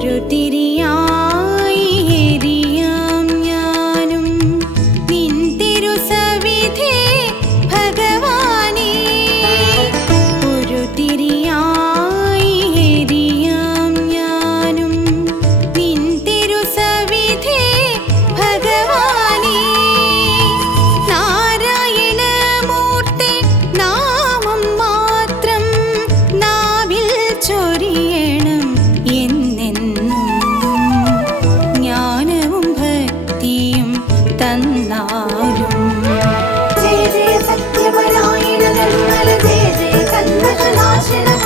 ഒരു തിരി കണ്ണാലും ജയ ജയ സത്യമനായിട കണ്ണല ജയ ജയ കന്മനാശനം